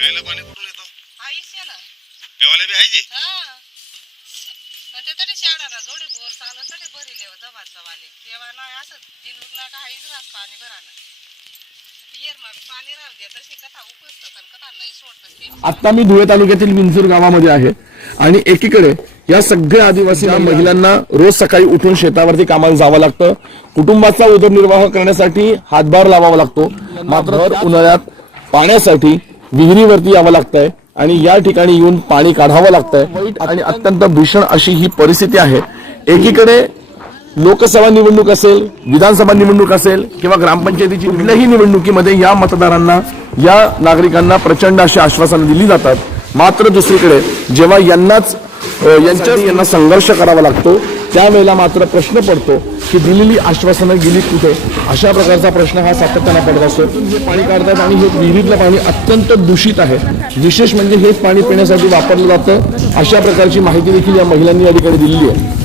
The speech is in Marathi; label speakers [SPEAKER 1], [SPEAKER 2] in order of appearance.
[SPEAKER 1] प्यायला पाणी कुठून येतं?
[SPEAKER 2] ना
[SPEAKER 1] प्यावायला बी आहे जे
[SPEAKER 2] हा. पण ते तरी शाळाला जोडे बोर चालू तरी भरी लेव दबाचा वाले. तेव्हा नाही असं दिलूरला का आईच राहत पाणी भरानं. पियर मा पाणी राहू दे तशी कथा उपसतात आणि कथा नाही सोडतात ते.
[SPEAKER 3] आता मी धुळे तालुक्यातील विंचूर गावामध्ये आहे आणि एकीकडे या सगळ्या आदिवासी महिलांना रोज सकाळी उठून शेतावरती कामाला जावं लागतं. कुटुंबाचा उदरनिर्वाह करण्यासाठी हातभार लावावा लागतो. मात्र उन्हाळ्यात पाण्यासाठी विहिरीवरती यावं लागतंय आणि या ठिकाणी येऊन पाणी काढावं लागतंय. वाईट आणि अत्यंत भीषण अशी ही परिस्थिती आहे. एकीकडे लोकसभा निवडणूक असेल विधानसभा निवडणूक असेल किंवा ग्रामपंचायतीची कुठल्याही निवडणुकीमध्ये या मतदारांना या नागरिकांना प्रचंड अशी आश्वासनं दिली जातात. मात्र दुसरीकडे जेव्हा यांनाच यांच्या यांना संघर्ष करावा लागतो त्यावेळेला मात्र प्रश्न पडतो की दिलेली आश्वासनं गेली कुठे? अशा प्रकारचा प्रश्न हा सातत्यानं पडत असतो. पाणी काढतात आणि हे विहिरीतलं पाणी अत्यंत दूषित आहे. विशेष म्हणजे हेच पाणी पिण्यासाठी वापरलं जातं. अशा प्रकारची माहिती देखील या महिलांनी या ठिकाणी दिलेली आहे.